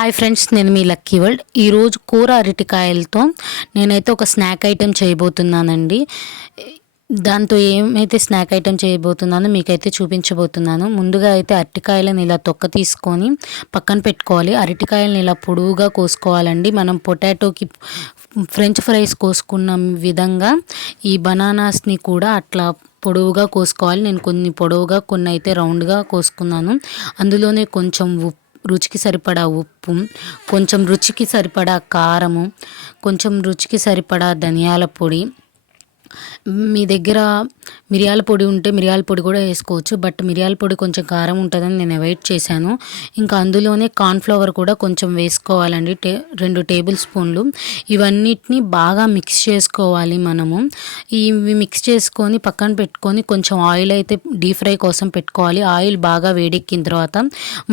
Hi friends, నేను మీ lucky world. ఈరోజు కూర అరటికాయలతో నేనైతే ఒక స్నాక్ ఐటెం చేయబోతున్నానండి. దాంతో ఏమైతే స్నాక్ ఐటెం చేయబోతున్నానో మీకైతే చూపించబోతున్నాను. ముందుగా అయితే అరటికాయలను ఇలా తొక్క తీసుకొని పక్కన పెట్టుకోవాలి. అరటికాయలను ఇలా పొడవుగా కోసుకోవాలండి. మనం పొటాటోకి ఫ్రెంచ్ ఫ్రైస్ కోసుకున్న విధంగా ఈ బనానాస్ని కూడా అట్లా పొడవుగా కోసుకోవాలి. నేను కొన్ని పొడవుగా, కొన్ని అయితే రౌండ్గా కోసుకున్నాను. అందులోనే కొంచెం రుచికి సరిపడా ఉప్పు, కొంచెం రుచికి సరిపడా కారము, కొంచెం రుచికి సరిపడా ధనియాల పొడి, మీ దగ్గర మిరియాల పొడి ఉంటే మిరియాల పొడి కూడా వేసుకోవచ్చు. బట్ మిరియాల పొడి కొంచెం కారం ఉంటుందని నేను అవాయిడ్ చేశాను. ఇంకా అందులోనే కార్న్ఫ్లవర్ కూడా కొంచెం వేసుకోవాలండి, 2 టేబుల్ స్పూన్లు. ఇవన్నిటిని బాగా మిక్స్ చేసుకోవాలి మనము. ఇవి మిక్స్ చేసుకొని పక్కన పెట్టుకొని కొంచెం ఆయిల్ అయితే డీప్ ఫ్రై కోసం పెట్టుకోవాలి. ఆయిల్ బాగా వేడెక్కిన తర్వాత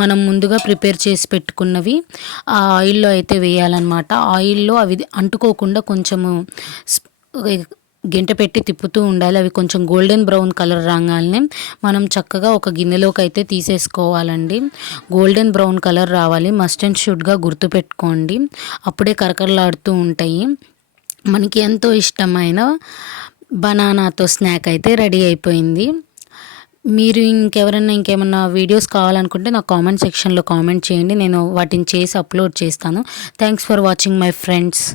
మనం ముందుగా ప్రిపేర్ చేసి పెట్టుకున్నవి ఆ ఆయిల్లో అయితే వేయాలన్నమాట. ఆయిల్లో అవి అంటుకోకుండా కొంచెము గెంట పెట్టి తిప్పుతూ ఉండాలి. అవి కొంచెం గోల్డెన్ బ్రౌన్ కలర్ రాగానే మనం చక్కగా ఒక గిన్నెలోకి అయితే తీసేసుకోవాలండి. గోల్డెన్ బ్రౌన్ కలర్ రావాలి, మస్ట్ అండ్ షుడ్గా గుర్తుపెట్టుకోండి. అప్పుడే కరకరలాడుతూ ఉంటాయి. మనకి ఎంతో ఇష్టమైన బనానాతో స్నాక్ అయితే రెడీ అయిపోయింది. మీరు ఇంకేమన్నా వీడియోస్ కావాలనుకుంటే నాకు కామెంట్ సెక్షన్లో కామెంట్ చేయండి. నేను వాటిని చేసి అప్లోడ్ చేస్తాను. Thanks for watching my friends.